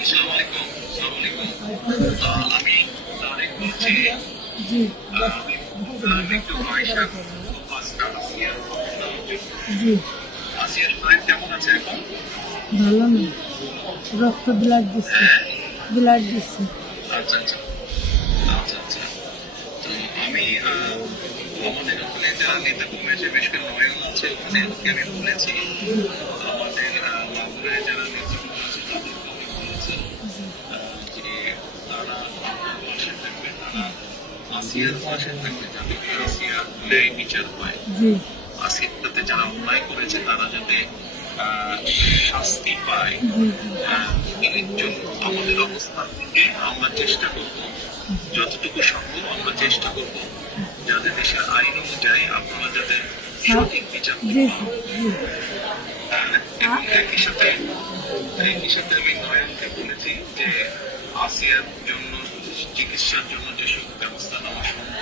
আসসালামু আলাইকুম। আসসালামু আলাইকুম। আমি তারেক বলছি। জি একটু আয়েশার পাঁচটা আসিয়ার খবর নেওয়ার জন্য। জি আসিয়ার শরীর কেমন আছে এখন? ভালো না, রক্ত ব্লাড দিচ্ছে, হ্যাঁ, ব্লাড দিচ্ছে। আচ্ছা আচ্ছা আচ্ছা আচ্ছা। তো আমি আমাদের ওখানে যারা নেতা কর্মী আছে, বিশেষ করে নয়ন আছে, ওখানে ওকে আমি বলেছি। আমাদের মাগুরায় যারা নেতৃত্ব আছে তাদেরকে আমি বলেছি যে তারা আমার পাশে থাকবে, তারা আসিয়ার পাশে থাকবে, যাতে করে আসিয়ার ন্যায় বিচার হয়। জি আসিয়ার সাথে যারা অন্যায় করেছে তারা যাতে শাস্তি পায়। জি এর জন্য আমাদের অবস্থান থেকে আমরা চেষ্টা করব, যতটুকু সম্ভব আমরা চেষ্টা করব যাতে দেশের আইন অনুযায়ী আপনারা যাতে সঠিক বিচার জি করতে পারেন। জি এবং একই সাথে আমি নয়নকে বলেছি যে আসিয়ার জন্য চিকিৎসার জন্য যেসব ব্যবস্থা নেওয়া সম্ভব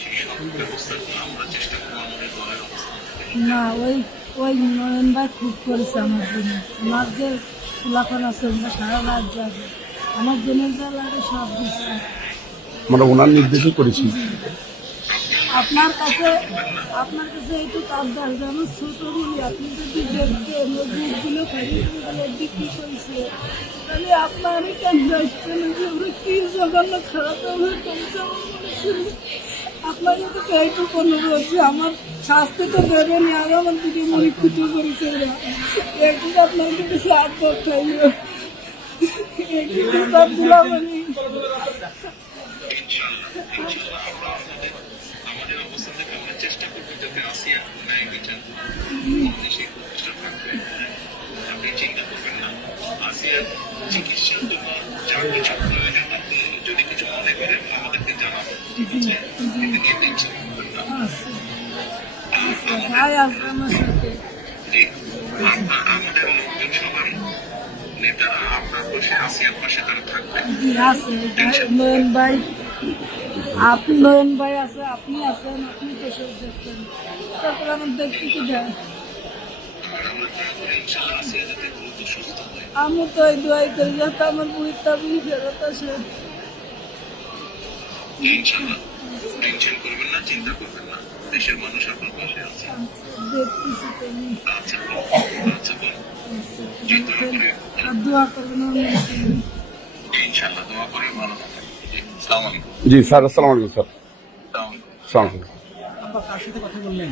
সেই সব ব্যবস্থাগুলো আমরা চেষ্টা করবো আমাদের দলের অবস্থান থেকে। না, ওই নয়ন ভাই খুব করেছে আমার জন্য। আমার যে ফুলাফান আছে ওরা সারা রাত যাবে, আমার জন্য যা লাগে সব দিচ্ছে। আমরা ওনার নির্দেশই করেছি। আপনার কাছে এইটুকু আবদার, যেমন ছোট বলি, আপনি যদি দেখতেন ওই বুকগুলো বিক্রি করেছে, তাহলে আপনার কেন আসতেন যে আমরা কি জঘন্য খারাপ ব্যবহার করেছে আমার মনে শুনলে। আপনার কাছে এইটুকু অনুরোধ যে আমার শাস্তি তো দেবেনি, আর আমার দিকে মনে ক্ষতি করেছে ওরা, একটু আপনার কাছে আবদার চাইল, একটু বিচার দিলাম আমি। ইনশাআল্লাহ আমরা আমাদের অবস্থান থেকে আমরা চেষ্টা করবো যাতে আসিয়া ন্যায় বিচার সেই প্রতিষ্ঠা থাকবে। আপনি চিন্তা করবেন না, আসিয়ার চিকিৎসার জন্য যা কিছু প্রয়োজন আপনি যদি কিছু মনে করেন আমাদেরকে জানাবেন, ঠিক আছে? এতে নিয়ে টেনশন করবেন না। ভাই আছে আমার সাথে। জি, আমাদের লোকজন সবাই নেতারা আপনার পাশে, আসিয়ার পাশে তারা থাকবে। জি আছে নয়ন ভাই, আপনি নয়ন ভাই আছে, আপনি আছেন, আপনি দেশে দেখতেন, তারপরে আমার দেখতে কি যায়। আর আমরা দয়া করে ইনশাআল্লাহ আসিয়া যাতে দ্রুত সুস্থ হয়। আমি তো এই দোয়াই করি যাতে আমার বুড়িটা বুড়ি ফেরত আসে। ইনশাআল্লাহ টেনশন করবেন না, চিন্তা করবেন না, দেশের মানুষ আপনার পাশে আছে। দেখতেছি তো আমি। আচ্ছা আচ্ছা বোন, জি দোয়া করে আর দোয়া করবেন আমার জন্য। ইনশাআল্লাহ দোয়া করে ভালো থাকেন। জি আসসালামু আলাইকুম। জি স্যার, আসসালামু আলাইকুম স্যার। আসসালামু আলাইকুম। আসসালামু আলাইকুম। আব্বা কার সাথে কথা বললেন?